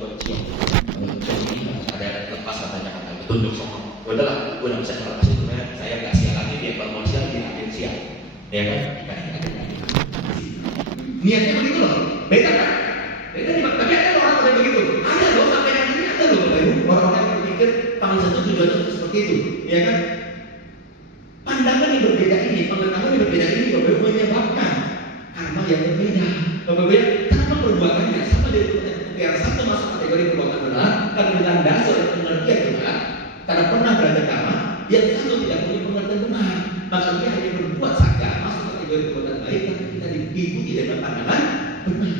kunci ini ada lepas katanya kata tunjuk sama udahlah gue nggak bisa lepas itu saya nggak sial lagi dia kalau mau sial dia akan sial ya kan niatnya begitu loh beda kan beda nih tapi ada orang yang begitu ada loh sampai hari ini ada loh orang-orang yang berpikir tangan satu tujuannya seperti itu ya kan pandangan yang berbeda ini pengetahuan yang berbeda ini Bapak Ibu menyebabkan karma yang berbeda Bapak Ibu ya sama perbuatannya sama dari yang satu masuk kategori perbuatan benar karena dilandasi oleh pengertian benar karena pernah belajar karma yang satu tidak punya pengertian benar maka dia hanya berbuat saja masuk kategori perbuatan baik tapi kita diikuti dengan pandangan benar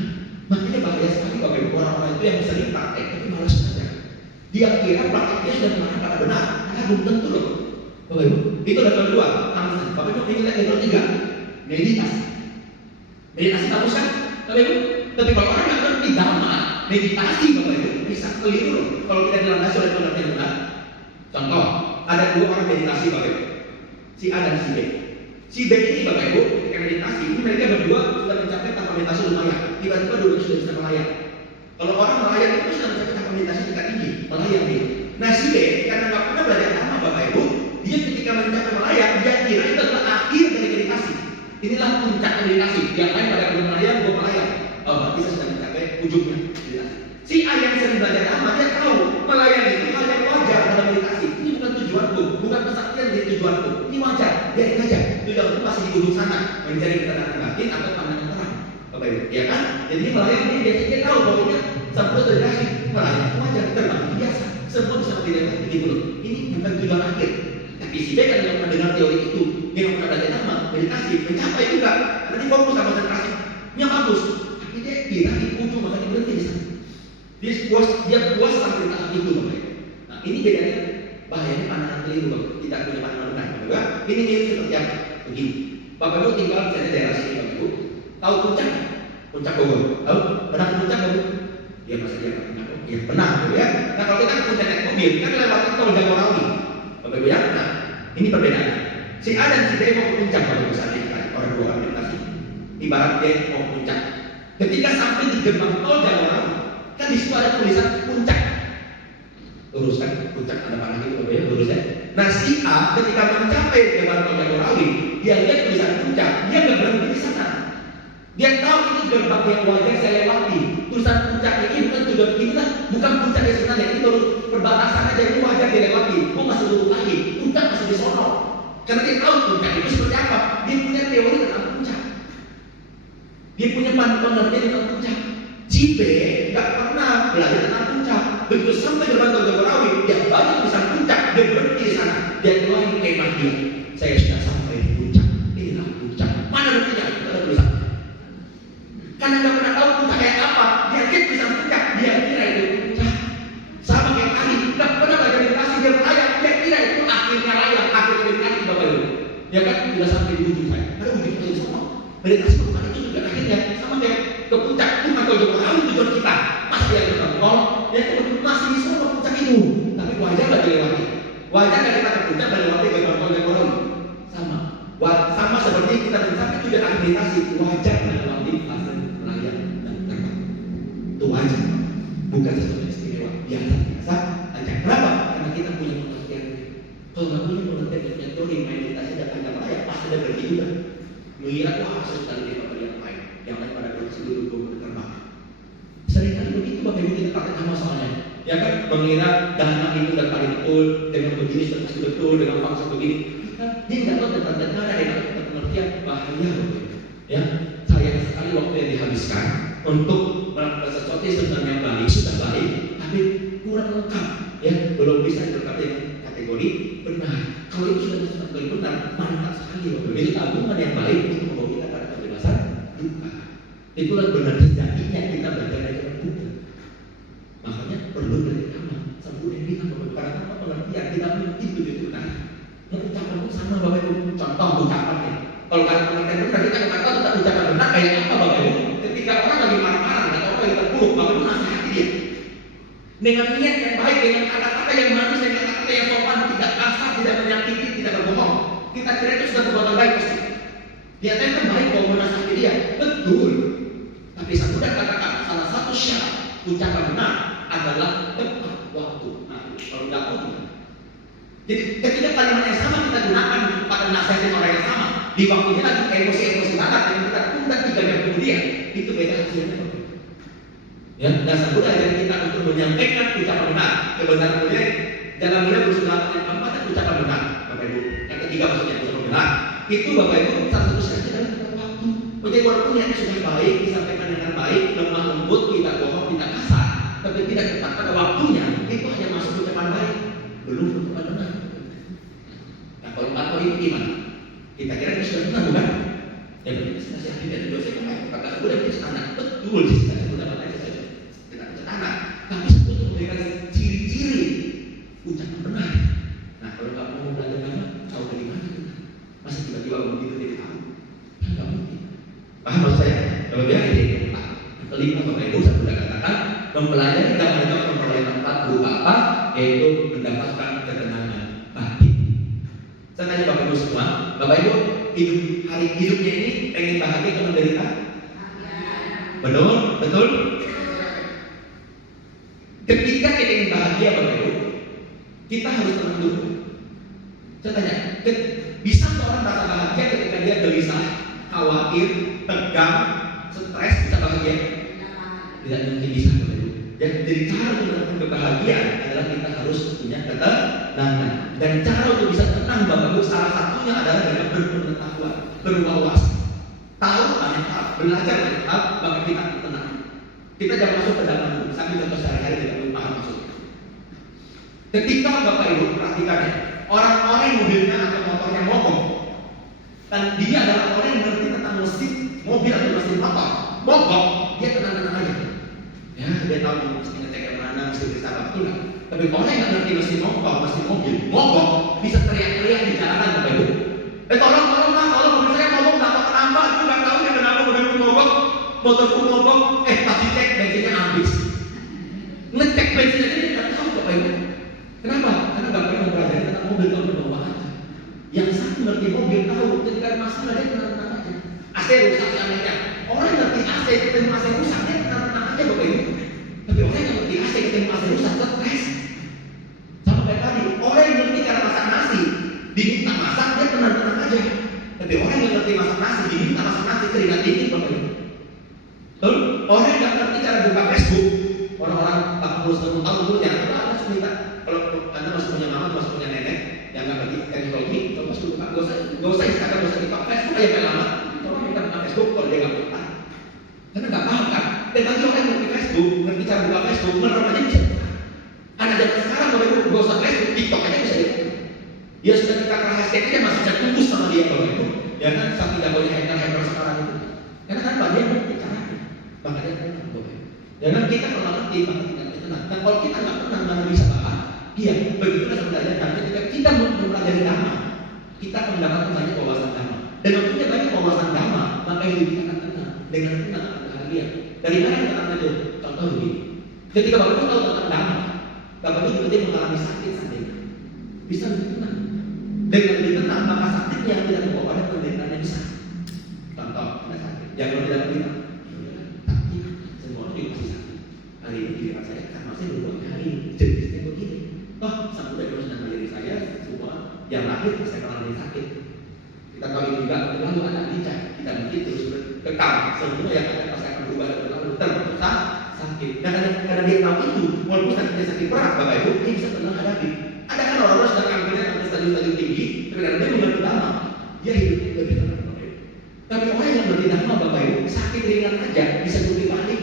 makanya bahaya sekali Bapak Ibu orang-orang itu yang sering praktek tapi malas saja dia kira prakteknya sudah mengatakan benar karena belum tentu loh Bapak Ibu itu level 2 angsa Bapak Ibu ingin lihat level 3 meditasi bagus kan Bapak Ibu tapi kalau orang yang ngerti dhamma meditasi Bapak Ibu bisa keliru loh kalau tidak dilandasi oleh pengertian benar contoh ada 2 orang meditasi Bapak Ibu si A dan si B si B ini Bapak Ibu ketika meditasi ini mereka berdua sudah mencapai tahap meditasi lumayan tiba-tiba dua sudah bisa melayang kalau orang melayang itu sudah mencapai tahap meditasi tingkat tinggi melayang dia nah si B karena nggak pernah belajar dhamma Bapak Ibu dia ketika mencapai melayang dia kira itu adalah akhir dari meditasi inilah puncak meditasi yang lain pada belum melayang gue melayang berarti saya sudah mencapai ujungnya meditasi si A yang sering belajar dhamma dia tahu melayang itu hal yang wajar dalam meditasi ini bukan tujuanku bukan kesaktian dari tujuanku ini wajar biarin aja tujuanku masih di ujung sana mencari ketenangan batin atau pandangan terang Bapak Ibu ya kan jadi melayang ini dia tahu bahwa ini sempurna meditasi melayang itu wajar terbang itu biasa semua bisa tidak begitu loh ini bukan tujuan akhir tapi si B kan yang mendengar teori itu dia yang pernah belajar dhamma meditasi mencapai juga karena dia fokus sama konsentrasinya bagus tapi dia kira di ujung makanya berhenti di sana dia puas sampai tahap itu Bapak Ibu nah ini bedanya bahayanya pandangan keliru Bapak tidak punya pandangan benar juga ini seperti apa begini Bapak Ibu tinggal misalnya daerah sini Bapak Ibu tahu puncak Bogor tahu pernah ke puncak Bapak Ibu dia masih dia pernah ya pernah ya nah kalau kita ke puncak naik mobil kan lewati tol Jagorawi Bapak Ibu ya nah ini perbedaan si A dan si B mau ke puncak Bapak Ibu saat ini orang 2 orang meditasi ibarat dia mau ke puncak ketika sampai di gerbang tol Jagorawi kan di situ ada tulisan puncak lurus kan puncak ada panah gitu Bapak ya lurus ya nah si A ketika mencapai gerbang tol Jagorawi dia lihat tulisan puncak dia nggak berhenti di sana dia tahu ini gerbang yang wajar saya lewati tulisan puncak ini bukan tujuan kita bukan puncak yang sebenarnya ini baru perbatasan aja ini wajar dilewati kok masih dulu lagi puncak masih di sono karena dia tahu puncak itu seperti apa dia punya teori tentang puncak dia punya pengertian tentang puncak si B nggak pernah belajar tentang puncak begitu sampai gerbang tol Jagorawi dia banyak tulisan puncak dia berhenti di sana dia mulai kemah dia saya sudah sampai di puncak inilah puncak mana buktinya ada tulisan karena nggak pernah tahu puncak kayak apa dia lihat tulisan puncak dia kira itu puncak sama kayak tadi nggak pernah belajar meditasi dia melayang dia kira itu akhirnya layang akhir meditasi Bapak Ibu ya kan sudah sampai di ujung saya ada ujung itu semua meditasi bukan itu juga akhirnya sama kayak ke puncak bukan tol Jagorawi tujuan kita pasti ada tol ya itu masih di semua puncak itu tapi wajar nggak dilewati wajar nggak kita ke puncak dan lewati gerbang tol Jagorawi sama seperti kita mencapai tujuan meditasi wajar melewati fase melayang dan terbang itu wajar bukan sesuatu istimewa biasa aja kenapa karena kita punya pengertian kalau nggak punya pengertian teori meditasi dan panjang melayang pasti ada berarti juga mengira wah harus tadi yang lain pada berhasil dulu terbang seringkali begitu Bapak Ibu kita pakai nama soalnya ya kan mengira dhamma itu dan paling betul dengan begini pasti betul dengan fungsi begini dia nggak tahu tentang cara dengan pengertian bahaya ya sayang sekali waktu yang dihabiskan untuk melakukan sesuatu yang sebenarnya baik sudah baik tapi kurang lengkap ya belum bisa tercapai kategori benar kalau itu sudah kategori benar mantap sekali Bapak Ibu itu tabungan yang baik untuk membawa kita pada kebebasan duka itulah benar sejatinya kita belajar dari Buddha makanya perlu belajar dhamma sempurna kita karena apa pengertian kita mengerti begitu benar ucapan pun sama Bapak Ibu contoh ucapannya kalau kata pengertian benar kita kata tetap ucapan benar kayak apa Bapak Ibu ketika orang lagi marah-marah atau orang lagi terpuruk Bapak Ibu nasihati dia dengan niat yang baik dengan kata-kata yang manis dengan kata-kata yang sopan tidak kasar tidak menyakiti tidak berbohong kita kira itu sudah perbuatan baik pasti dia kan baik kalau menasihati dia betul tapi saya sudah katakan salah satu syarat ucapan benar adalah tepat waktu. Nah, kalau nggak waktu. Jadi ketika kalimat yang sama kita gunakan pada nasihatin orang yang sama, di waktunya lagi emosi-emosi banget yang kita tunda 3 jam kemudian, itu beda hasilnya. Ya, dasar budaya dari kita untuk menyampaikan ucapan benar, kebenaran mulia, jangan mulia berusaha yang keempat dan ucapan benar, Bapak Ibu. Yang ketiga maksudnya ucapan benar. Itu Bapak Ibu salah satu syarat dalam tepat waktu. Jadi walaupun niatnya sudah baik, disampaikan dengan baik, lemah lembut, tidak bohong, tidak kasar, tapi tidak tepat pada waktunya, itu hanya masuk ucapan baik, belum ucapan benar. Nah, kalau 4 poin itu gimana? Kita kira itu sudah benar bukan? Ya benar, nasihatin dari dosen kata sudah itu anak betul sih, sudah benar saja. Kita anak, tapi sebetulnya memberikan ciri-ciri ucapan benar. Nah, kalau nggak mau belajar agama, tahu dari mana kita? Masih tiba-tiba begitu tidak tahu? Nggak mungkin. Paham maksud saya? Coba bilang ini keempat. Yang kelima Bapak Ibu saya sudah katakan mempelajari agama memperoleh tempat berupa apa? Yaitu mendapatkan ketenangan batin. Saya tanya Bapak Ibu semua, Bapak Ibu hidupnya ini pengen bahagia atau menderita? Betul? Betul? Ketika kita ingin bahagia Bapak Ibu, kita harus tenang dulu. Saya tanya, bisa seorang merasa bahagia ketika dia gelisah, khawatir, tegang, stres, bisa bahagia? Tidak mungkin bisa Bapak Ibu. Jadi cara untuk mendapatkan kebahagiaan adalah kita harus punya ketenangan. Dan cara untuk bisa tenang Bapak Ibu salah satunya adalah dengan berpengetahuan, berwawasan, tahu banyak hal, belajar banyak hal, maka kita akan tenang. Kita jangan masuk ke dalam dulu, sambil contoh sehari-hari tidak perlu paham maksudnya. Ketika Bapak Ibu perhatikan ya, orang-orang mobilnya atau motornya mogok, dan dia adalah orang yang mengerti tentang mesin mobil atau mesin motor, mogok, dia tenang-tenang aja. Ya, dia tahu mesti ngecek yang mana, mesti periksa waktu lah. Tapi orang yang ngerti mesin motor, mesin mobil, mogok, bisa teriak-teriak di jalanan Bapak Ibu. Tolong Pak, tolong mobil saya mogok, tak tahu kenapa, aku nggak tahu ya kenapa mobilku mogok, motorku mogok, pas dicek bensinnya habis. Ngecek bensin aja dia nggak tahu Bapak Ibu. Kenapa? Karena Bapak Ibu belajar tentang mobil tahun berbawa aja. Yang satu ngerti mobil tahu ketika ada masalah dia tenang-tenang aja. AC rusak anehnya. Orang yang ngerti AC ketemu AC rusak dia tenang-tenang aja Bapak Ibu. Tapi orang yang ngerti AC ketemu AC rusak stres. Sama kayak tadi, orang yang ngerti cara masak nasi diminta masak dia tenang-tenang aja. Tapi orang yang ngerti masak nasi diminta masak nasi keringat dikit Bapak Ibu. Betul? Orang yang nggak ngerti cara buka Facebook, orang-orang 40 tahun dulu yang langsung minta. Kalau Anda masih punya mama, masih punya nenek yang nggak ngerti teknologi, coba masuk buka, gak usah Instagram, gak usah di Facebook aja kayak lama. Coba minta buka Facebook kalau dia nggak buka, karena nggak paham kan. Dan bagi orang yang ngerti Facebook, ngerti cara buka Facebook, menerima aja bisa buka. Anak zaman sekarang Bapak Ibu gak usah Facebook, TikTok aja bisa dibuka. Ya sudah kita rahasia aja masih bisa tunggus sama dia Bapak Ibu. Ya kan saking nggak boleh hacker sekarang itu. Karena kan Bapak Ibu ngerti caranya, makanya tenang Bapak Ibu. Jangan kita kalau ngerti, maka tidak tenang. Dan kalau kita nggak tenang, mana bisa paham. Iya, begitulah sebenarnya karena ketika kita mempelajari dhamma, kita akan mendapatkan banyak wawasan dhamma. Dan waktunya banyak wawasan dhamma, maka hidup kita akan tenang. Dengan tenang akan bahagia. Dari mana kita akan itu? Contoh begini. Ketika Bapak Ibu tahu tentang dhamma, Bapak Ibu tiba-tiba mengalami sakit seandainya, bisa lebih tenang. Dengan lebih tenang, maka sakitnya tidak membawa pada penderitaan yang besar. Contoh, ada sakit. Jangan tidak bilang, tapi semua orang juga masih sakit. Hari ini pikiran saya kan masih berubah hari ini. Jenisnya begini. Toh, sang Buddha juga sedang menjadi saya semua yang lahir saya mengalami sakit. Kita tahu juga lalu anak kita mungkin terus kekal semua yang akan pasti akan berubah dan berlalu termasuk sakit. Dan karena dia tahu itu, walaupun sakitnya sakit berat, Bapak Ibu, dia bisa tenang hadapi. Ada kan orang-orang sedang kankernya sampai stadium tinggi, tapi karena dia mengerti dhamma, dia hidupnya lebih tenang Bapak Ibu. Tapi orang yang mengerti dhamma Bapak Ibu, sakit ringan aja bisa jadi panik.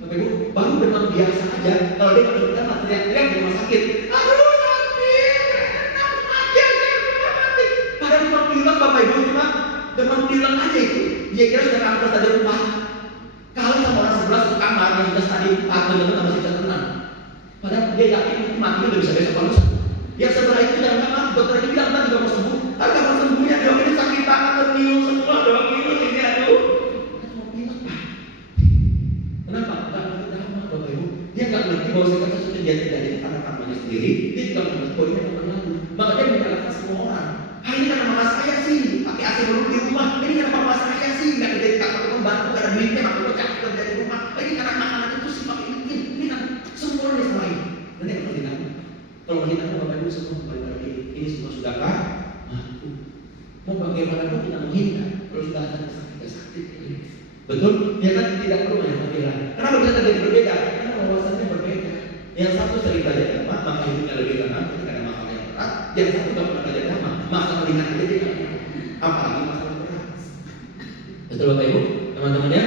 Bapak Ibu, baru demam biasa aja, kalau dia mengerti dhamma teriak-teriak di rumah sakit, aduh sakit, aku mati aja, aku mati. Padahal cuma pilek Bapak Ibu, cuma demam pilek aja itu. Dia kira sudah kanker stadium 4. Kalau sama orang sebelah satu kamar yang sudah stadium 4, benar-benar masih bisa tenang. Padahal dia yakin itu matinya udah bisa besok lusa. Yang sebelah itu jangan mati, dokter ini bilang tadi juga mau sembuh. Tapi kalau sembuhnya dia ini sakit tangan terniung semua, doang minum ini aduh. Mau pilek Pak. Kenapa? Gak ngerti dhamma Bapak Ibu. Dia gak ngerti bahwa segala sesuatu dia tidak jadi karena karmanya sendiri. Dia juga ngerti bahwa ini akan berlalu. Maka dia menyalahkan semua orang. Hari ini karena mama saya sih pakai AC dulu di rumah. Ini karena mama saya sih nggak ada kakak pembantu, nggak ada duitnya, aku kerja di rumah. Ini karena makanan itu sih pakai ini kan semua ini Kalau kita mau Bapak Ibu semua kembali pada ini semua sudahkah? Mampu. Mau bagaimanapun kita menghindar. Kalau sudah ada sakit ini. Betul? Ya kan tidak perlu banyak pikiran. Kenapa bisa terjadi berbeda? Karena wawasannya berbeda. Yang satu sering belajar agama, maka hidupnya lebih tenang ketika ada masalah yang berat. Yang satu tidak pernah belajar agama, masalah ringan aja dia nggak pernah. Apalagi masalah berat. Betul Bapak Ibu? Teman-temannya,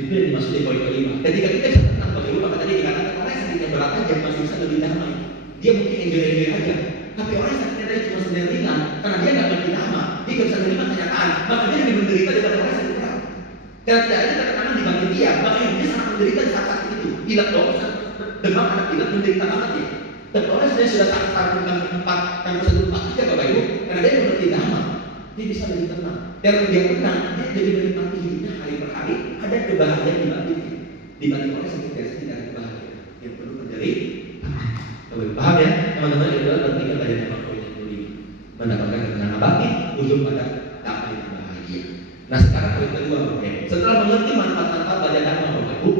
itu yang dimaksud di poin kelima. Ketika kita bisa tenang Bapak Ibu, maka tadi dikatakan orang yang sakitnya berat aja masih bisa lebih damai. Dia mungkin enjoy aja. Tapi orang yang sakitnya tadi cuma sedang ringan, karena dia nggak ngerti nama, dia nggak bisa menerima kenyataan, maka dia lebih menderita daripada orang yang sakit berat. Karena tidak ada tekanan di bagian dia, makanya dia sangat menderita di saat sakit itu. Pilek dong, demam anak pilek menderita banget ya. Tapi orang sudah sakit tentang tempat yang tersebut tiga Bapak Ibu, karena dia mengerti nama, dia bisa lebih tenang. Dan dia tenang, dia jadi menikmati hidupnya hari per hari. Ada kebahagiaan di batinnya. Di batin orang sakit biasa tidak ada kebahagiaan yang perlu terjadi. Paham ya teman-teman? Itu adalah bertiga dari poin yang kelima. Mendapatkan ketenangan batin, ujung pada damai dan bahagia. Nah sekarang poin kedua, okay. Setelah mengerti manfaat-manfaat belajar agama Bapak Ibu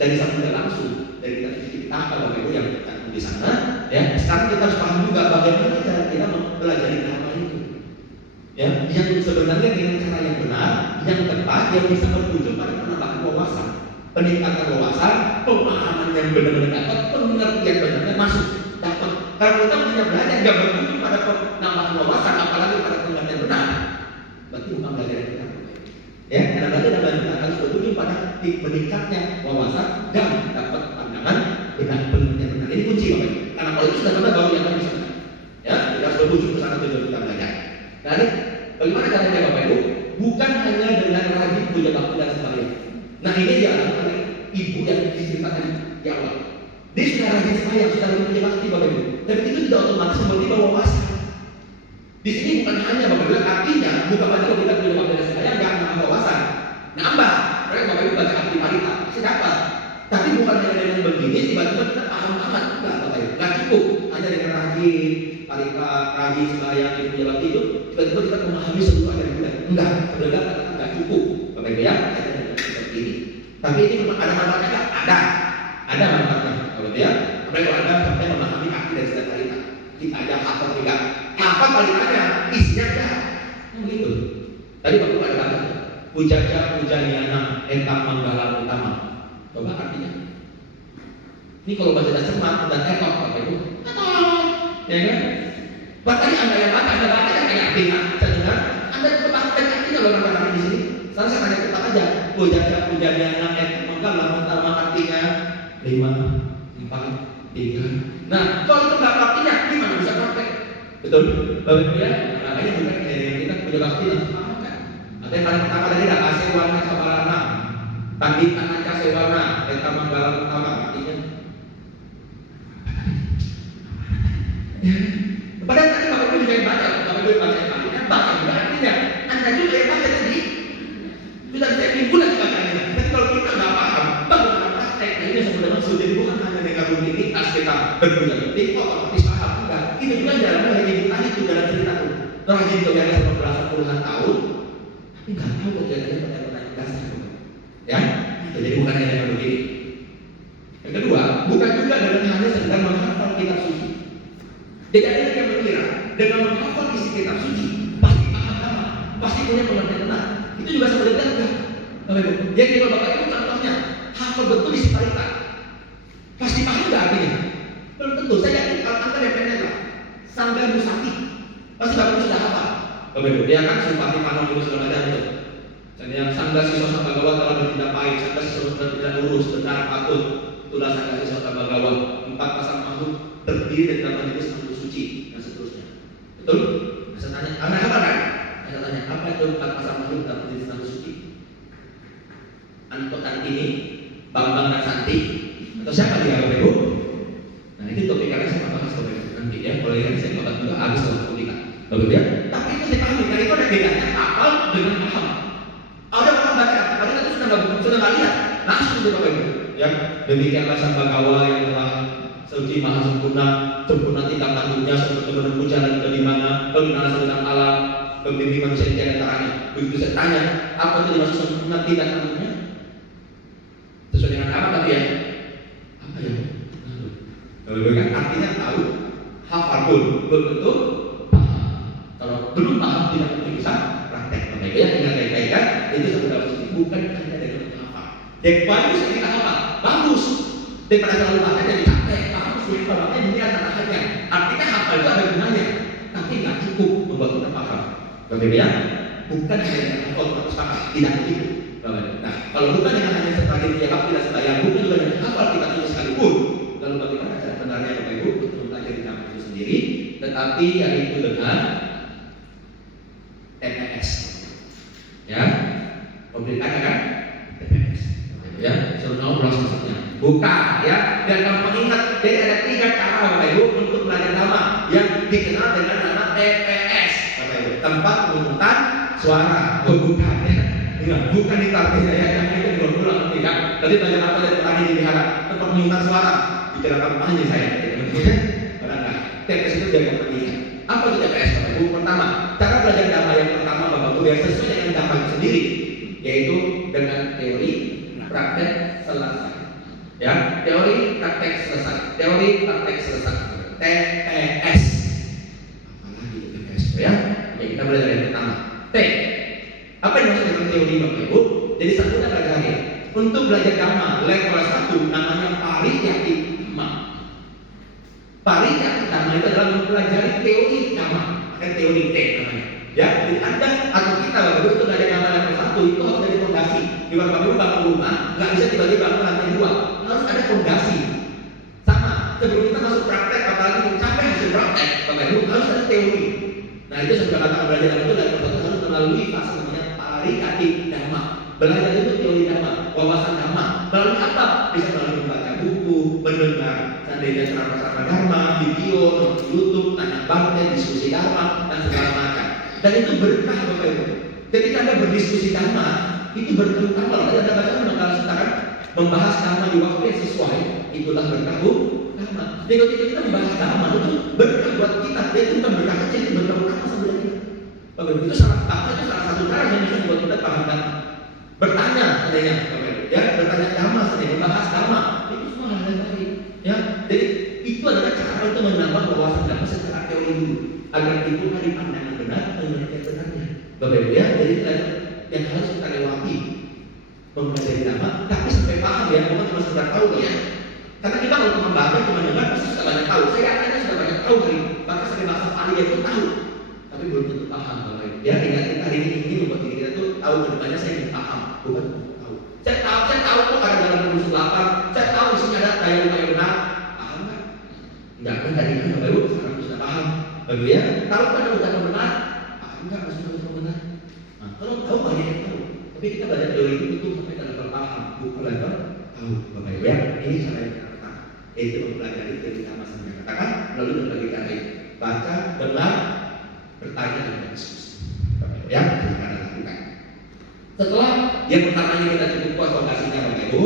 dari satu tidak langsung dari kita Bapak Ibu yang tercantum di sana, ya. Sekarang kita harus paham juga bagaimana cara kita mempelajari agama itu, ya. Yang sebenarnya dengan cara yang benar, yang tepat, yang bisa berujung pada penambahan wawasan, peningkatan wawasan, pemahaman yang benar-benar dapat, pengertian benar-benar masuk dapat. Kalau kita hanya belajar nggak berujung pada penambahan wawasan, apalagi pada pengertian benar, berarti bukan belajar yang benar. Ya, karena berarti dalam kita harus berujung pada meningkatnya wawasan dan dapat pandangan benar, pengertian benar. Ini kunci Bapak Ibu. Karena kalau itu sudah benar, baru yang bisa. Ya, kita harus berujung ke sana tujuan kita belajar. Nah, ini bagaimana caranya Bapak Ibu? Bukan hanya dengan rajin puja bakti dan sembahyang. Nah, ini dialami oleh ibu yang diceritakan di awal. Dia sudah rajin sembahyang, sudah rajin puja bakti Bapak Ibu. Tapi itu tidak otomatis memberi wawasan. Di sini bukan hanya Bapak Ibu, artinya bukan berarti kalau kita puja bakti dan sembahyang nggak nambah wawasan. Nambah, mereka Bapak Ibu baca arti parita, pasti dapat. Tapi bukan hanya dengan begini, tiba-tiba kita paham amat. Enggak Bapak Ibu, nggak cukup hanya dengan rajin parita, rajin sembahyang, puja bakti itu. Tiba-tiba kita memahami seluruh ajaran Buddha. Enggak, saudara katakan enggak cukup Bapak Ibu ya, seperti ini. Tapi ini memang ada manfaatnya enggak? Ada manfaatnya Bapak Ibu ya. Apalagi kalau Anda sampai memahami arti dari setiap parita. Kita aja hafal juga. Hafal paritanya, isinya ada. Begitu. Tadi Bapak Ibu ada baca. Pujaja pujaniana entang manggala utama. Coba artinya. Ini kalau baca dan cermat dan etok Bapak Ibu. Ya kan? Bahkan Anda yang baca, Anda baca kan kayak artinya. Saya dengar, Anda juga baca artinya loh kata di sini. Saya tanya cepat aja. Pujaja pujaniana entang manggala utama artinya 5, 4, 3. Nah, kalau itu nggak artinya, gimana bisa praktek? Betul? Bapak Ibu ya, makanya bukan dari kita punya bakti langsung paham kan? Ada yang paling pertama tadi ada asewana sabalana, tandikan asewana, entang manggala utama artinya. Padahal tadi Bapak Ibu juga yang baca, Bapak Ibu baca yang artinya, baca juga artinya. Anda juga yang baca tadi, sudah setiap minggu lagi bacanya. Tapi kalau kita nggak paham, bagaimana praktek? Nah, ini sebenarnya sudah bukan hanya dengan rutinitas kita berpuja bakti, otomatis paham enggak? Itu juga dalam kehidupan itu dalam cerita itu. Rajin kebiasaan selama belasan puluhan tahun, tapi nggak tahu kejadiannya pertanyaan dasar. Ya, jadi bukan hanya dengan begini. Yang kedua, bukan juga dengan hanya sekedar menghafal kitab suci. Jadi ada yang mengira dengan menghafal isi kitab suci pasti paham agama, pasti punya pengertian benar. Itu juga sebenarnya enggak. Jadi kalau Bapak Ibu contohnya hafal betul isi parita, pasti paham enggak artinya? Belum tentu. Saya yakin kalau Anda yang pengen lah, Sangga Musati, pasti Bapak Ibu sudah hafal. Bapak Ibu, dia kan Sumpati Panon itu sudah ada itu. Dan yang Sangga Siswa Sambagawa telah bertindak baik, Sangga Siswa sudah tidak lurus, benar patut. Itulah Sangga Siswa Sambagawa. 4 pasang makhluk terdiri dari 8 jenis makhluk suci dan seterusnya. Betul? Nah, saya tanya, Anda apa kan? Saya tanya, apa itu 4 pasang makhluk dan 8 jenis makhluk suci? Antotan ini, Bambang dan Santi, atau siapa dia Bapak Ibu? Nah itu topikannya saya bahas nanti ya. Kalau ini saya bahas juga habis dalam topik Bapak Ibu ya. Tapi itu dipahami, karena itu ada bedanya hafal dengan paham. Ada orang baca, tapi itu sudah nggak lihat, langsung itu Bapak Ibu. Ya, demikianlah sang Bagawa yang telah suci maha sempurna, sempurna tingkat tanduknya, sempurna pujian dan di mana, penginalan tentang alam, pembimbing manusia di antaranya. Begitu saya tanya, apa itu dimaksud sempurna tingkat tanduknya? Sesuai dengan apa tadi ya? Apa ya? Kalau kan artinya tahu hafal pun belum tentu paham. Kalau belum paham tidak mungkin bisa praktek. Bapak ya, ingat baik-baik kan? Itu satu dalam sisi bukan hanya dengan hafal. Yang paling bisa kita hafal bagus daripada selalu baca jadi capek. Harus hafal makanya ini ada hanya. Artinya hafal itu ada gunanya, tapi nggak cukup membuat kita paham. Bapak ya, bukan hanya dengan hafal terus paham, tidak begitu. Nah, kalau bukan dengan hanya sebagai dialog tidak sembahyang, bukan juga dengan hafal kita semua sekalipun. Lalu bagaimana cara benarnya Bapak Ibu untuk mempelajari nama itu sendiri? Tetapi yaitu dengan TPS, ya, pemberitaan kan? TPS, ya, soal prosesnya. Buka, ya, dan kamu mengingat, jadi ada 3 cara Bapak Ibu untuk belajar nama yang dikenal dengan nama TPS, Bapak Ibu, tempat pemungutan suara. Bukan, ya. Enggak, bukan itu artinya ya, yang itu diulang-ulang tidak. Tadi belajar apa dari petani di wihara, tempat pemungutan suara. Bicara kampanye saya, karena enggak. TPS itu jaga pendidikan. Apa itu TPS Bapak Ibu? Pertama, cara belajar dhamma yang pertama Bapak Ibu yang sesuai dengan dhamma itu sendiri, yaitu dengan teori, praktek, selesai. Ya, teori, praktek, selesai. Teori, praktek, selesai. TPS. Apalagi TPS ya? Oke, kita mulai dari yang pertama. T. Apa yang maksud dengan teori Bapak Ibu? Jadi satu kita pelajari. Untuk belajar dhamma level 1 namanya pariyati dhamma. Pariyati dhamma itu adalah mempelajari teori dhamma. Kan teori T namanya. Ya, jadi Anda atau kita Bapak Ibu untuk belajar dhamma level 1 itu harus dari fondasi. Di Bapak Ibu bangun rumah, nggak bisa tiba-tiba bangun lantai 2. Harus ada fondasi. Sama, sebelum kita masuk praktek, apalagi mencapai hasil praktek, Bapak Ibu harus ada teori. Nah itu sudah katakan belajar dhamma itu level 1 harus melalui fase namanya pariyati dhamma. Belajar itu teori dhamma, wawasan dhamma. Melalui apa? Bisa melalui membaca buku, mendengar seandainya ceramah-ceramah dhamma, video, YouTube, tanya bangke, diskusi dhamma, dan segala macam. Dan itu berkah Bapak Ibu. Ketika Anda berdiskusi dhamma, itu berkah utama. Lalu Anda baca kalau sekarang membahas dhamma di waktu yang sesuai, itulah berkah dhamma. Jadi ketika kita membahas dhamma itu berkah buat kita. Dia itu bukan berkah kecil, itu berkah utama sebenarnya. Bapak Ibu, itu salah satu cara yang bisa membuat kita paham dhamma. Bertanya seandainya, Bapak Ibu, ya, bertanya dhamma seandainya, membahas dhamma, itu semua hal yang baik. Ya, jadi itu adalah cara untuk menambah wawasan dhamma secara teori dulu, agar itu hari pandangan benar mengenai yang benarnya. Bapak Ibu ya, jadi itu yang harus kita lewati mempelajari dhamma, tapi sampai paham ya, bukan cuma sekedar tahu ya. Karena kita kalau cuma baca, cuma dengar, pasti sudah banyak tahu. Saya yakin sudah banyak tahu dari bahkan sampai bahasa Pali itu tahu, tapi belum tentu paham Bapak Ibu. Ya, ingat kita hari ini membuat diri kita tuh tahu kedepannya saya ingin paham, bukan tahu. Saya tahu kok ada dalam rumus 8, saya tahu isinya ada daya upaya benar, paham nggak? Enggak kan tadi kan Bapak Ibu sekarang sudah paham, Bapak Ibu ya. Tahu kan ada ucapan benar, paham nggak maksudnya ucapan benar? Nah, kalau tahu banyak yang tahu, tapi kita belajar teori itu sampai ke level paham, bukan level tahu, Bapak Ibu ya. Ini cara yang pertama, yaitu mempelajari teori dhamma yang katakan melalui berbagai cara itu, baca, dengar, bertanya dan berdiskusi. Bapak Ibu ya, silakan lakukan. Setelah yang pertamanya kita cukup puas lokasinya Bapak Ibu,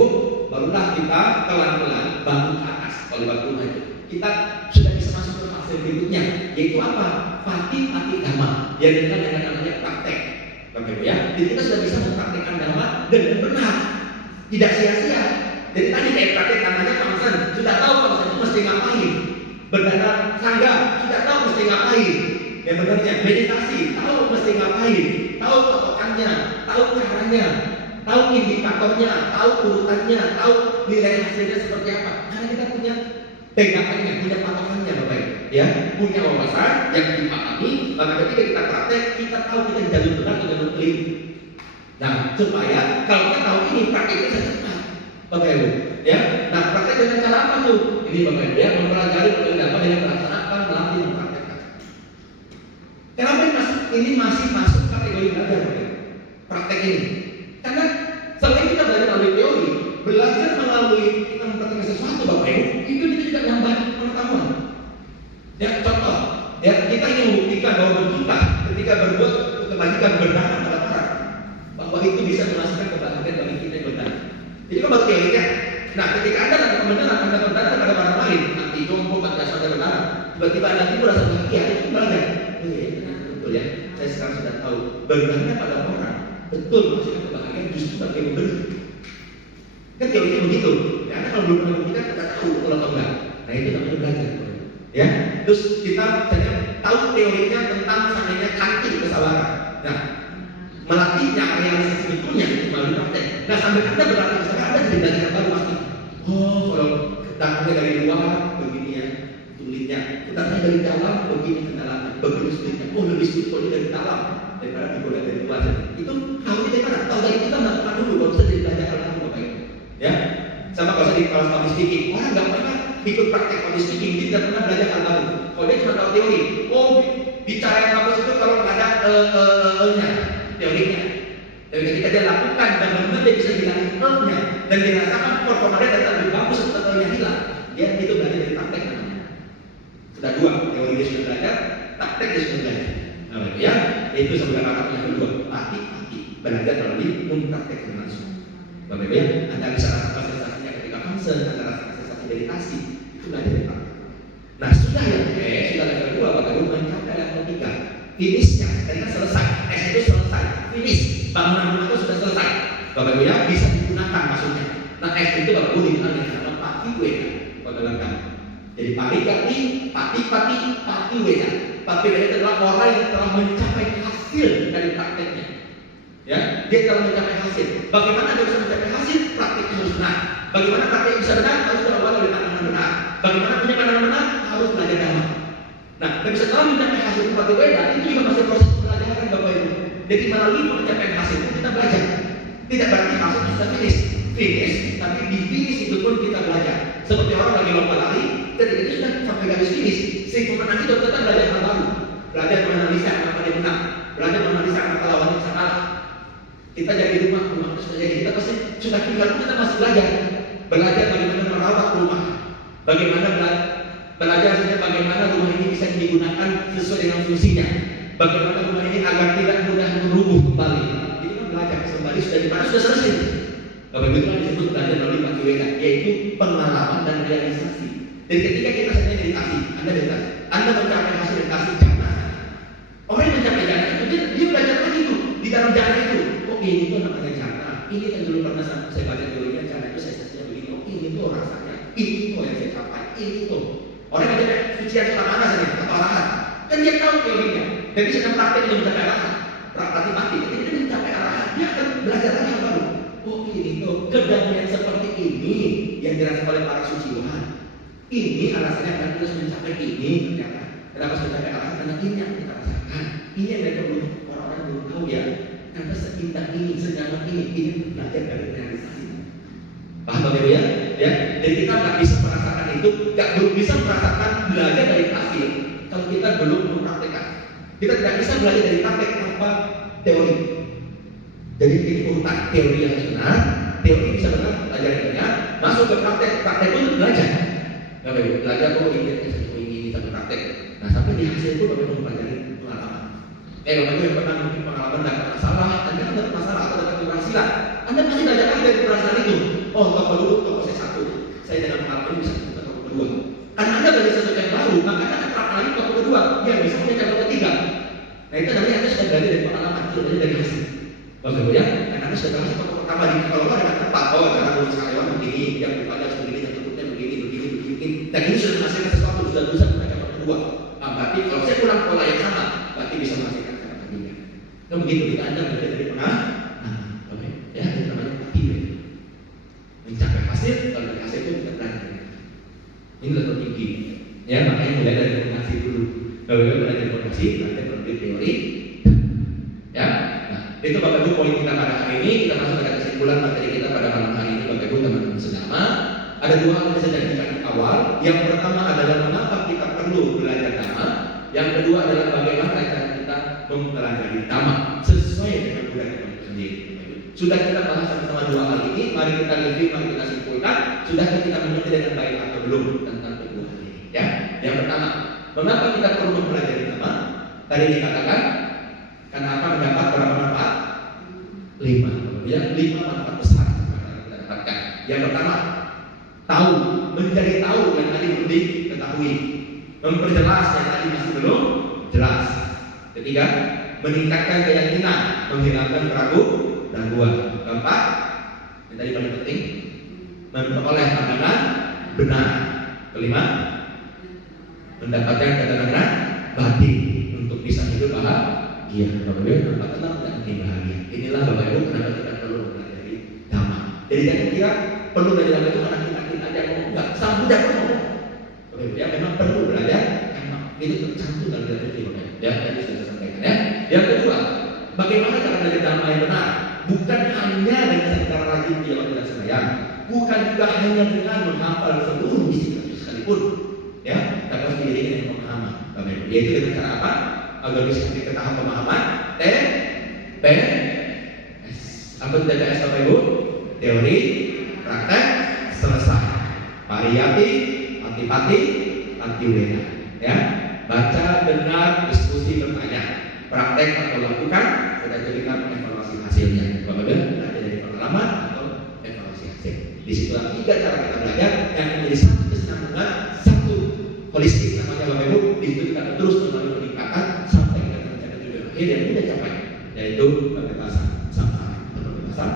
barulah kita pelan-pelan bangun ke atas. Kalau di batu rumah itu, kita sudah bisa masuk ke fase berikutnya, yaitu apa? Pariyati dhamma, yang dikenal dengan namanya praktek. Bapak Ibu ya, jadi kita sudah bisa mempraktekkan dhamma dengan benar, tidak sia-sia. Jadi tadi kayak praktek namanya fungsi, sudah tahu fungsi itu mesti ngapain. Berdana sangga, sudah tahu mesti ngapain. Yang benarnya meditasi, tahu mesti ngapain, tahu patokannya, tahu caranya, tahu indikatornya, tahu urutannya, tahu nilai hasilnya seperti apa. Karena kita punya pegangannya, punya patokannya Bapak Ibu. Ya, punya wawasan yang dipahami, maka ketika kita praktek, kita tahu kita di jalur benar atau jalur keliru. Nah, supaya kalau kita tahu ini prakteknya bisa cepat, Bapak Ibu. Ya, nah praktek dengan cara apa tuh? Ini Bapak Ibu ya, mempelajari dhamma dengan melaksanakan, melatih, mempraktekkan. Kenapa ini masih masuk kategori belajar Bapak Ibu? Praktek ini. Karena selain kita belajar melalui teori, belajar melalui kita mempraktekkan sesuatu Bapak Ibu, itu kita juga nambah pengetahuan. Ya, contoh, ya kita ingin membuktikan bahwa kita ketika berbuat kebajikan berdampak pada orang, bahwa itu bisa menghasilkan kebahagiaan bagi kita yang benar. Jadi kan baru teorinya. Nah, ketika Anda lakukan kebenaran, Anda berdarah pada orang lain, nanti jompo pada dasar berdarah, tiba-tiba Anda timbul rasa bahagia, itu belajar. Oh iya, betul ya. Saya sekarang sudah tahu berdarah pada orang, betul maksudnya kebahagiaan justru bagi yang benar. Kan teorinya begitu. Ya, Anda kalau belum pernah membuktikan, tidak tahu kalau enggak. Nah, itu namanya belajar. Ya, terus kita misalnya tahu teorinya tentang seandainya kantin kesabaran. Nah, melatihnya realisasi betulnya itu melalui praktek. Nah, sambil Anda berlatih kesabaran, Anda jadi belajar baru pasti. Oh, kalau datangnya dari luar begini ya, sulitnya. Datangnya dari dalam begini kendalanya, begini sulitnya. Oh, lebih sulit kalau dari dalam daripada digoda dari luar. Itu tahunya dari mana? Tahu dari kita melakukan dulu, baru bisa jadi belajar lagi Bapak Ibu. Ya, sama kalau saya di kelas public speaking, orang nggak pernah ikut praktek public speaking, dia tidak pernah belajar hal baru. Kalau dia cuma tahu teori, oh bicara yang bagus itu kalau nggak ada nya teorinya. Tapi ketika dia lakukan dan benar dia bisa bilang nya dan dirasakan performa dia tetap lebih bagus setelah teorinya hilang. Dia itu belajar dari praktek namanya. Sudah dua, teori dia sudah belajar, praktek dia sudah belajar. Nah, ya, itu sebuah kata yang kedua, hati-hati belajar melalui mempraktekkan langsung. Bapak Ibu ya, Anda bisa rasakan sensasinya ketika konsen, Anda rasakan sensasi meditasi, itu belajar dari praktek. Nah, sudah ya, sudah level 2, Bapak Ibu mencapai level 3. Finishnya, tadi kan selesai, S itu selesai, finish, bangunan rumah itu sudah selesai. Bapak Ibu ya, bisa digunakan maksudnya. Nah, S itu Bapak Ibu dikenal dengan nama Patiweda, pada lengkap. Jadi Parikati, Patiweda. Patiweda adalah orang yang telah mencapai hasil dari prakteknya. Ya, dia telah mencapai hasil. Bagaimana dia bisa mencapai hasil? Prakteknya harus benar. Bagaimana praktek bisa benar? Harus berawal dari pandangan benar. Bagaimana punya pandangan benar? Harus belajar dhamma. Nah, tapi setelah mencapai hasil Patiweda, itu juga masih proses pembelajaran Bapak Ibu. Jadi melalui pencapaian hasil itu kita belajar. Tidak berarti hasil sudah finish, tapi di finish itu pun kita belajar. Seperti orang lagi lomba lari, ketika itu sudah sampai garis finish, sempurna itu tetap belajar hal baru. Belajar menganalisa apa dia menang, belajar menganalisa apa lawannya bisa kalah. Kita jadi rumah terus terjadi, kita pasti sudah tinggal kita masih belajar bagaimana merawat rumah, bagaimana belajar saja bagaimana rumah ini bisa digunakan sesuai dengan fungsinya, bagaimana rumah ini agar tidak mudah merubuh kembali. Itu kan belajar kembali sudah di mana sudah selesai. Bapak Ibu kan disebut belajar melalui Patiweda, yaitu pengalaman dan realisasi. Jadi ketika kita sedang meditasi, Anda mencapai hasil meditasi jana. Orang yang mencapai jana itu dia belajar lagi tuh di dalam jana itu. Ini tuh namanya jana. Ini kan dulu pernah saya baca teorinya jana itu sensasinya begini. Oh ini tuh rasanya. Ini tuh yang saya capai. Ini tuh. Orang yang mencapai sucian mana saja atau arahan. Kan dia tahu teorinya. Tapi sedang praktek itu mencapai arahan. Praktek mati. Ketika dia mencapai arahan, dia akan belajar lagi yang baru. Oh ini tuh kedamaian seperti ini yang dirasakan oleh para suciwan. Ini alasannya karena kita sudah mencapai ini ternyata. Kenapa sudah mencapai arahan? Karena ini yang kita rasakan. Ini yang mereka belum orang-orang belum tahu ya. Karena seindah ini, senyaman ini belajar dari realisasi. Paham Bapak Ibu ya? Jadi kita nggak bisa merasakan itu, belum bisa merasakan belajar dari hasil kalau kita belum mempraktekkan. Kita tidak bisa belajar dari praktek tanpa teori. Jadi ini urutan teori yang benar, teori bisa benar, belajar benar, masuk ke praktek pun belajar. Bapak Ibu belajar ini sampai praktek. Nah sampai di hasil itu Bapak Ibu mempelajari pengalaman. Bapak Ibu yang pernah mungkin pengalaman dapat masalah, Anda kan dapat masalah atau dapat keberhasilan, Anda pasti belajar lagi dari keberhasilan itu. Oh, toko dulu, toko saya satu, saya dengan pengalaman ini bisa ke toko kedua. Karena Anda belajar sesuatu yang baru, maka Anda akan lagi toko kedua, yang bisa menjadi toko ketiga. Nah itu namanya Anda sudah belajar dari pengalaman, sudah belajar dari hasil. Bapak Ibu ya, karena Anda sudah belajar toko pertama di kalau dengan tepat, oh cara lulus karyawan begini, yang berpajak begini, yang tutupnya begini. Dan ini sudah menghasilkan sesuatu, sudah bisa menjadi toko kedua. Berarti kalau saya pulang pola yang sama, berarti bisa menghasilkan. Nah begitu kita Anda belajar dari pengalaman, ya itu namanya Patiweda. Mencapai hasil, kalau dari hasil itu kita belajar. Ini level tinggi, ya makanya mulai dari fondasi dulu. Kalau kita belajar fondasi, belajar teori, ya. Nah itu Bapak Ibu poin kita pada hari ini. Kita masuk pada kesimpulan materi kita pada malam hari ini, Bapak Ibu teman-teman sedama. Ada dua hal yang saya janjikan di awal. Yang pertama adalah mengapa kita perlu belajar dhamma. Yang kedua adalah bagaimana cara kita mempelajari dhamma sesuai dengan budaya kita sendiri. Sudah kita bahas sama-sama dua hal ini. Mari kita review, mari kita simpulkan. Sudah kita mengerti dengan baik atau belum tentang kedua hal ini? Ya, yang pertama, mengapa kita perlu mempelajari dhamma? Tadi dikatakan karena apa mendapat berapa manfaat? 5. Ya, 5 manfaat besar yang kita dapatkan. Yang pertama, tahu, menjadi tahu yang tadi belum diketahui. Memperjelas yang tadi masih belum jelas. Ketiga, meningkatkan keyakinan, menghilangkan keraguan. Keempat, yang tadi paling penting, memperoleh pandangan benar. Kelima, mendapatkan ketenangan batin untuk bisa hidup bahagia. Bapak Ibu tanpa tenang tidak mungkin bahagia. Inilah Bapak Ibu kenapa kita perlu mempelajari dhamma. Jadi jangan kira perlu belajar dhamma itu karena kita aja ngomong, enggak, sang Buddha pun ngomong. Bapak Ibu ya memang perlu belajar dhamma. Itu tercantum dalam kitab suci Bapak Ibu. Ya tadi sudah saya sampaikan ya. Yang kedua, bagaimana cara belajar dhamma yang benar? Bukan hanya dengan cara rajin tilawahan dan sembahyang, bukan juga hanya dengan menghafal seluruh isi kitab sekalipun, ya, tapi harus diiringi dengan pemahaman, Bapak Ibu. Yaitu dengan cara apa? Agar bisa kita tahap pemahaman, TPS. Apa itu TPS Bapak Ibu? Teori, praktek, selesai. Pariyati, antipati, antiweda. Ya, baca, dengar, diskusi, bertanya, praktek atau lakukan, sudah jadikan evaluasi hasilnya. Bapak Ibu, ada dari pengalaman atau evaluasi hasil. Disitulah 3 cara kita belajar yang menjadi satu kesinambungan, satu holistik namanya Bapak Ibu. Di situ kita terus melalui peningkatan sampai kita mencapai tujuan akhir yang kita capai, yaitu kebebasan samsara atau kebebasan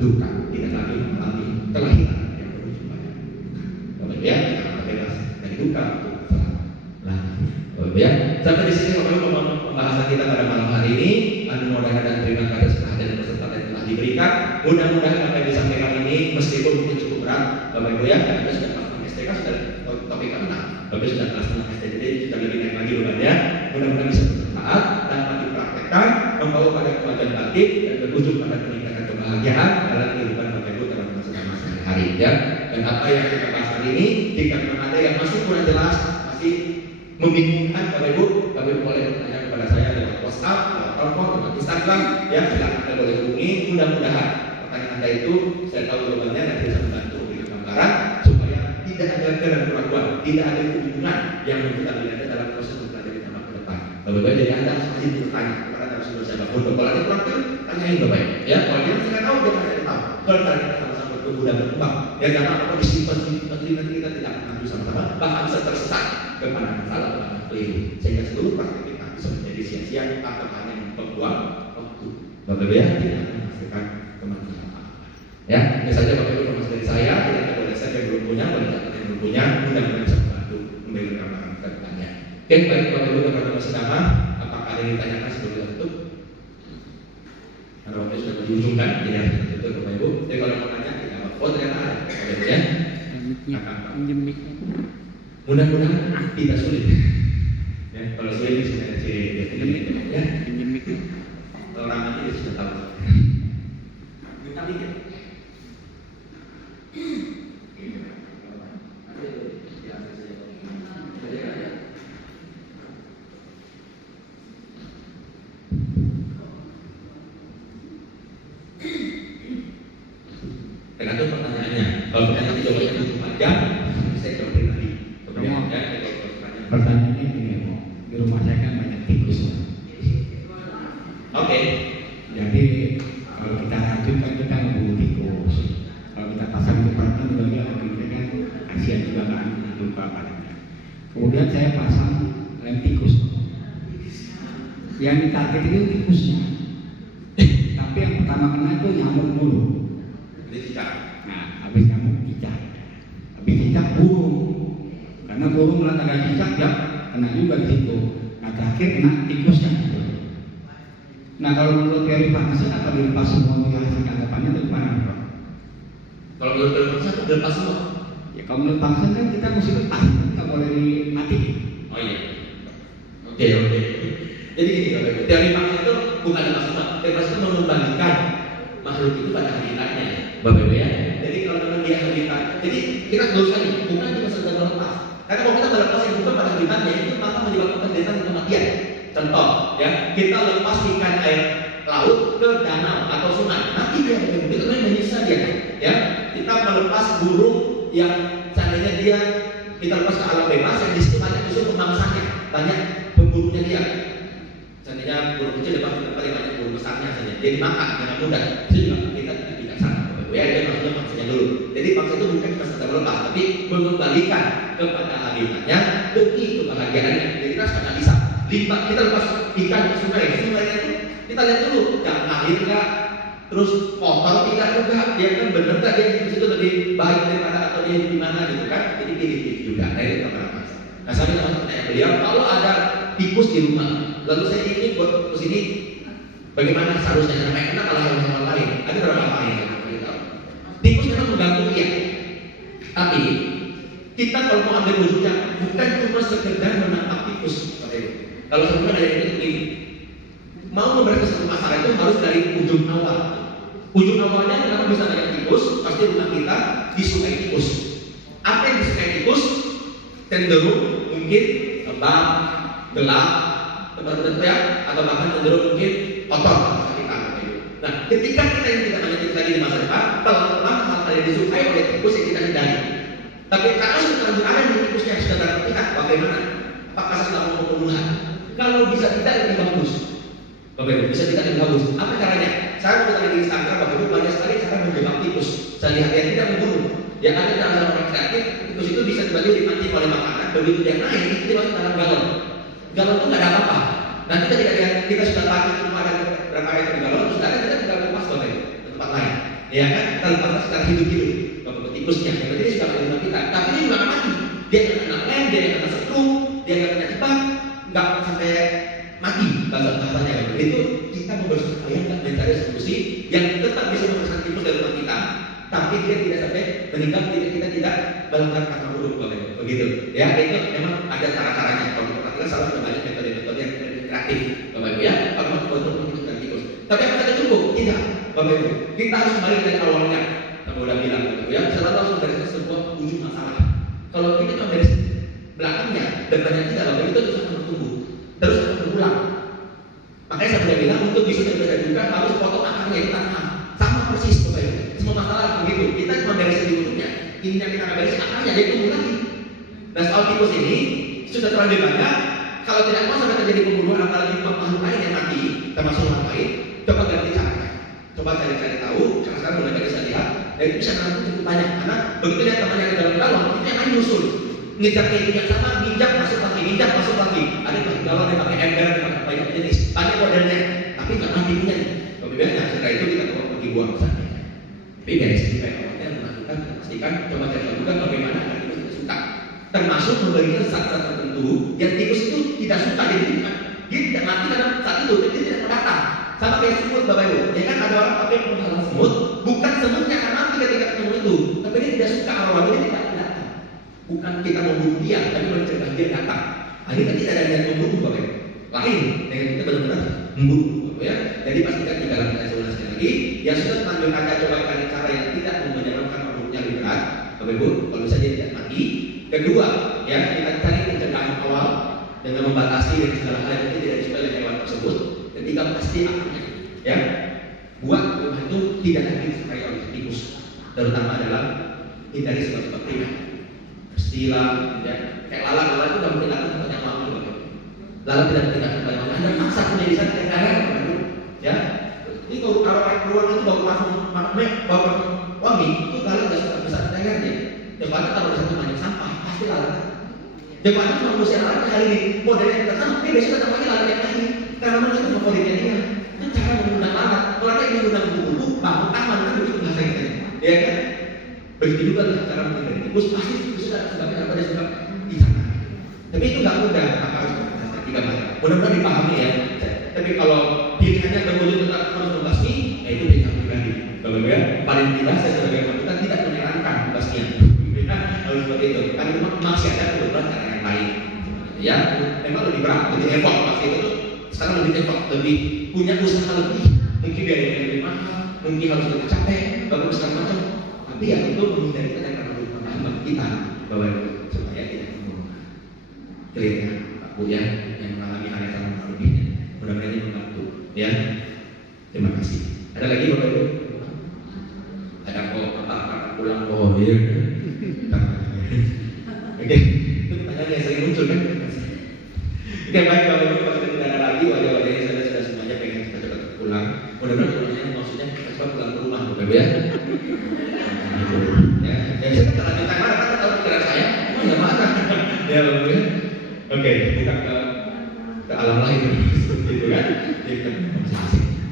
duka. Tidak lagi mengalami kelahiran yang berujung pada duka. Bapak Ibu ya, kita akan bebas dari duka untuk selamanya. Bapak Ibu ya, sampai di sini Bapak Ibu pembahasan kita pada malam hari ini. Mudah-mudahan dan terima kasih atas perhatian dan kesempatan yang telah diberikan. Mudah-mudahan apa yang disampaikan ini meskipun mungkin cukup berat, Bapak Ibu ya, karena kita sudah melakukan STK sudah topik ke-6. Bapak sudah kelas 6 STK, jadi sudah lebih naik lagi bebannya. Mudah-mudahan bisa bermanfaat dapat dipraktekkan, membawa pada kemajuan batin dan berujung pada peningkatan kebahagiaan dalam kehidupan Bapak Ibu dalam masa sehari-hari ya. Dan apa yang kita bahas hari ini, jika memang ada yang masih kurang jelas, masih membingungkan Bapak Ibu boleh bertanya kepada saya lewat WhatsApp, lewat telepon, lewat Instagram, ya silakan Anda boleh hubungi. Mudah-mudahan pertanyaan Anda itu saya tahu jawabannya dan bisa membantu memberikan gambaran supaya tidak ada keraguan, tidak ada kebingungan yang kita lihat dalam proses belajar kita ke depan. Bapak Ibu, jadi Anda harus wajib bertanya kepada narasumber siapapun. Kalau ada kurang tanyain Bapak Ibu, ya. Kalau dia tidak tahu, dia akan tahu. Kalau kita sama-sama bertumbuh dan berkembang, ya jangan apa disimpan nanti kita tidak akan sama-sama, bahkan bisa tersesat kepada salah atau keliru, sehingga seluruh praktik kita bisa menjadi sia-sia atau hanya membuang waktu. Bapak Ibu ya, tidak akan menghasilkan kemanfaatan apa. Ya, ini saja Bapak Ibu informasi dari saya. Tidak ada boleh saya yang belum punya, boleh catat yang belum punya, mudah-mudahan bisa membantu memberikan gambaran ke depannya. Oke, baik Bapak Ibu dan Bapak Sedama, apakah ada yang ditanyakan sebelum kita tutup? Karena waktu sudah di ujung kan, jadi harus tutup Bapak Ibu. Jadi kalau mau tanya, tidak apa-apa. Oh ternyata ada, Bapak Ibu ya. Mudah-mudahan tidak sulit. Ya, kalau sulit sudah ciri ya. Kalau ramai itu sudah tahu. Minta dikit. Tergantung pertanyaannya. Kalau pertanyaan jawabannya cukup panjang, saya jawab pribadi. Kemudian pertanyaannya ini, di rumah saya kan banyak tikus. Oke. Jadi kalau kita racun kan kita ngebunuh tikus. Kalau kita pasang ke peralatan juga kita kan kasihan juga kan luka padanya. Kemudian saya pasang lem tikus. Yang ditarget itu tikusnya. Tapi yang pertama kena itu nyamuk dulu. Nah, habis nyamuk cicak. Habis cicak burung. Karena burung melihat ada cicak ya kena juga di situ. Nah terakhir kena tikusnya. Nah kalau menurut teori farmasi apa dilepas semua hasil tanggapannya itu gimana? Kalau menurut teori farmasi itu dilepas semua. Ya kalau menurut farmasi kan kita mesti lepas, nggak boleh dimatikan. Oh iya. Oke. Jadi gini Bapak Ibu, teori farmasi itu bukan lepas semua. Teori farmasi itu mengembalikan makhluk itu pada habitatnya, Bapak Ibu ya. Jadi kalau memang dia habitat, jadi kita nggak usah nih, bukan cuma sekedar melepas. Karena kalau kita melepas yang bukan pada habitatnya itu maka menyebabkan penderitaan dan kematian. Contoh, ya kita lepas ikan air laut ke danau atau sungai, nanti dia itu kan menyisa dia, ya. Kita melepas burung yang seandainya dia kita lepas ke alam bebas yang di situ banyak justru pemangsanya, banyak pemburunya dia. Seandainya burung kecil lepas di tempat yang banyak burung besarnya saja, dia dimakan dengan mudah. Itu juga kita tidak bijaksana. Ya, itu maksudnya maksudnya dulu. Jadi maksud itu bukan cuma sekedar melepas, tapi mengembalikan kepada habitatnya demi kebahagiaannya. Jadi kita harus analisa. Lipat kita lepas ikan ke sungai, sungainya itu kita lihat dulu, yang air nggak, terus kotor tidak juga, dia kan benar nggak dia di situ lebih baik daripada atau dia di mana gitu kan? Jadi pilih juga. Nah itu apa? Nah sampai masuk pertanyaan beliau, kalau ada tikus di rumah, lalu saya ingin buat tikus ini bagaimana seharusnya namanya, karena kalau hewan lain ada beberapa hal yang kita beritahu. Tikus memang mengganggu ya, tapi kita kalau mau ambil wujudnya bukan cuma sekedar menangkap tikus. Kalau sebenarnya ada yang ini mau memberantas satu masalah itu harus dari ujung awal. Ujung awalnya kenapa bisa banyak tikus? Pasti rumah kita disukai tikus. Apa yang disukai tikus? Cenderung mungkin lembab, gelap, tempat-tempat ya, atau bahkan cenderung mungkin kotor. Nah, ketika kita yang tidak banyak tikus lagi di masa depan, pelan-pelan hal-hal yang disukai oleh tikus yang kita hindari. Tapi karena sudah ada di tikusnya yang sudah terlihat, bagaimana? Apakah saya mau pembunuhan? Kalau bisa tidak lebih bagus. Bapak Ibu, bisa tidak lebih bagus. Apa caranya? Saya mau di Instagram, Bapak Ibu, banyak sekali cara menjebak tikus. Saya lihat yang tidak membunuh. Yang ada cara orang kreatif, tikus itu bisa tiba-tiba dipancing oleh makanan. Begitu dia naik, itu dia masuk dalam galon. Galon itu nggak ada apa-apa. Nanti kita tidak lihat, kita sudah tahu cuma ada berapa ayat di galon, terus ada kita tinggal lepas Bapak Ibu ke tempat lain. Ya kan? Kita lepaskan secara hidup-hidup. Bapak Ibu tikusnya, yang berarti dia sudah di rumah kita. Tapi dia juga nggak mati. Dia nggak kena lem, dia nggak kena setrum, dia nggak kena jebak, nggak sampai mati bahasanya. Itu kita membersihkan supaya nggak mencari solusi yang tetap bisa membersihkan tikus dari rumah kita, tapi dia tidak sampai meninggal, kita tidak melanggar kata buruk, Bapak Ibu. Begitu. Ya, itu memang ada cara-caranya. Kalau kita perhatikan salah satu banyak metode-metode yang kreatif, Bapak Ibu ya. Kalau mau betul menghidupkan tikus. Tapi apa saja cukup? Tidak, Bapak Ibu. Kita harus kembali dari awalnya. Saya udah bilang, Bapak Ibu ya. Selalu harus membereskan sebuah ujung masalah. Kalau kita cuma beres belakangnya dan banyak tidak, Bapak Ibu, itu terus akan bertumbuh, terus akan berulang. Makanya saya sudah bilang untuk bisa berbeda juga harus potong akarnya yang tanam. Sama persis, Bapak Ibu. Semua masalah begitu. Kita cuma beresin di ujungnya. Ininya kita akan beresin akarnya, dia tumbuh lagi. Nah, soal tikus ini sudah terlanjur banyak. Kalau tidak mau sampai terjadi pembunuhan apalagi makhluk lain yang mati, termasuk orang lain, coba ganti caranya. Coba cari-cari tahu. Karena sekarang mulai bisa lihat. Dan itu bisa nanti cukup banyak. Karena begitu lihat temannya di dalam galon, itu yang lain nyusul. Ngejar kayak yang sama, minjak masuk lagi, minjak masuk lagi. Ada yang pakai galon, yang pakai ember, yang pakai banyak jenis. Banyak modelnya, tapi nggak mati punya. Kemudian setelah itu kita bawa pergi buang sana. Tapi dari segi baik awalnya kita pastikan coba cari tahu juga bagaimana agar tikus tidak suka. Termasuk memberikan zat-zat tertentu yang tikus itu tidak suka. Jadi dia tidak mati karena saat itu, jadi dia tidak mendatang. Sama kayak semut, Bapak Ibu. Ya kan ada orang pakai penghalang semut, bukan semutnya akan mati ketika ketemu itu, tapi dia tidak suka aromanya, dia tidak datang. Bukan kita membunuh dia, tapi mencegah dia datang. Akhirnya tidak ada yang membunuh, Bapak Ibu. Lain dengan kita benar-benar membunuh, ya. Jadi pastikan di dalam isolasi lagi, yang sudah terlanjur ada coba cari cara yang tidak menyebabkan makhluknya lebih berat, Bapak Ibu. Kalau bisa dia tidak mati. Kedua, ya kita cari pencegahan awal dengan membatasi dari segala hal yang tidak disukai oleh hewan tersebut. Ketiga pasti akhirnya, ya buat rumah itu tidak lagi disukai oleh tikus, terutama dalam hindari sebab-sebab primer. Bersihlah, ya. Kayak lalat itu nggak mungkin datang ke banyak wangi, Bapak. Lalat tidak mungkin datang ke banyak wangi. Anda maksa punya di sana kayak ya. Ini kalau ruang itu bau parfum, bau wangi, itu lalat nggak suka besar tangannya. Jepang kalau di satu banyak sampah, pasti lalat. Jepang itu cuma musim lalat hari ini, modelnya kita sama, tapi besok datang lagi lalat yang lain. Karena memang itu favoritnya dia. Kan cara mengundang lalat. Kalau ada yang mengundang bulu, bangun taman kan begitu bahasa kita, ya kan? Begitu juga cara menghindari tikus, pasti sudah sebagai apa dia suka di sana. Tapi itu nggak mudah, maka harus kita tiga macam. Mudah-mudahan dipahami ya. Tapi kalau pilihannya berwujud tetap harus membasmi, ya itu pilihan pribadi. Kalau ya, paling tidak saya sebagai wanita tidak menyarankan membasminya. Harus seperti itu. Karena memang masih ada kebetulan cara yang lain. Ya, memang lebih berat, lebih effort. Pasti itu sekarang lebih effort, lebih punya usaha lebih. Mungkin biayanya lebih mahal, mungkin harus lebih capek, bahkan segala macam. Tapi ya itu menghindari kita karena berpengalaman kita bahwa supaya tidak membunuh. Clear Pak Bu ya, yang mengalami hal yang sama lebihnya. Mudah-mudahan ini membantu. Ya, terima kasih. Ada lagi Bapak Ibu? Ada kok apa pulang oh ya. Oke, itu pertanyaan yang sering muncul kan? Oke, baik Bapak Ibu, kalau tidak ada lagi wajah-wajahnya sudah semuanya pengen cepat-cepat pulang. Mudah-mudahan pulangnya maksudnya cepat pulang ke rumah, Bapak Ibu ya. Ya, saya kan lanjutkan mana kan tahu pikiran saya, nggak marah. Ya Bapak Ibu ya. Oke, kita ke alam lain, gitu kan?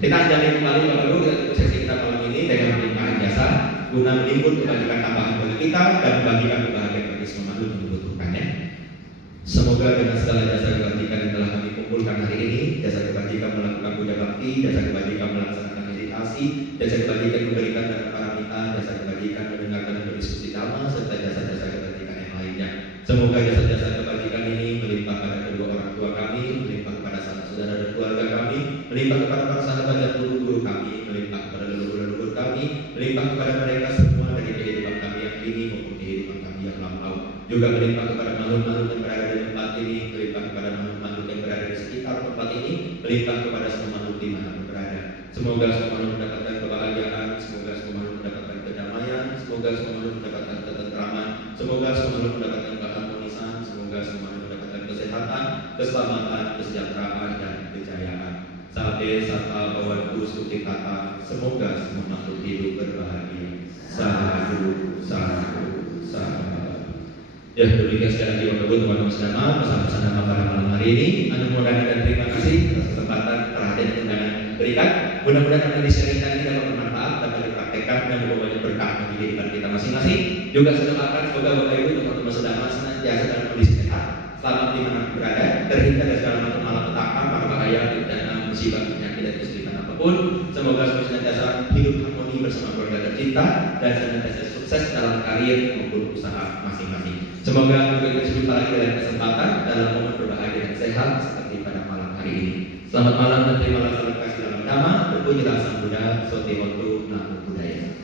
Kita jalin kembali Bapak Ibu kita sesi kita malam ini dengan pelimpahan jasa guna menimbun kebajikan tambahan bagi kita dan membagikan kebahagiaan bagi semua makhluk yang membutuhkannya. Semoga dengan segala jasa kebajikan yang telah kami kumpulkan hari ini, jasa kebajikan melakukan puja bakti, jasa kebajikan melaksanakan meditasi, jasa kebajikan memberikan dana paramita, jasa kebajikan mendengarkan dan berdiskusi dhamma, serta jasa-jasa kebajikan yang lainnya. Semoga jasa-jasa kebajikan ini melimpah pada kedua orang tua kami, melimpah kepada sanak saudara dan keluarga kami, melimpah kepada para sahabat dan guru-guru kami, melimpah kepada leluhur-leluhur kami, melimpah kepada mereka semua dari kehidupan kami yang kini maupun kehidupan kami yang lampau. Juga melimpah kepada makhluk-makhluk yang berada di tempat ini, melimpah kepada makhluk-makhluk yang berada di sekitar tempat ini, melimpah kepada semua makhluk di mana berada. Semoga semua makhluk mendapatkan kebahagiaan, semoga semua makhluk mendapatkan kedamaian, semoga semua makhluk mendapatkan ketentraman, semoga semua makhluk mendapatkan keharmonisan, semoga semua makhluk mendapatkan kesehatan, keselamatan, kesejahteraan, dan kejayaan. Sabe sata bawatu sukitata, semoga semua makhluk hidup berbahagia. Sadu, sadu, sadu. Ya, demikian sekali lagi Bapak Ibu teman-teman sedama pesan-pesan nama pada malam hari ini. Anugerah dan terima kasih atas kesempatan perhatian dan undangan yang diberikan. Mudah-mudahan apa yang disampaikan ini dapat bermanfaat, dapat dipraktekkan dan membawa berkah bagi kehidupan kita masing-masing. Juga saya doakan semoga Bapak Ibu teman-teman sedama senantiasa dalam kondisi sehat, selamat dimanapun berada, terhindar dari segala macam malapetaka, mara bahaya, bencana, musibah, penyakit dan kesulitan apapun. Semoga semua senantiasa hidup harmoni bersama keluarga tercinta dan senantiasa sukses dalam karir maupun usaha masing-masing. Semoga kita berjumpa lagi dalam kesempatan dalam momen berbahagia dan sehat seperti pada malam hari ini. Selamat malam dan terima kasih dalam dhamma. Berpujilah Sang Buddha, Sotihotu, Namo Buddhaya.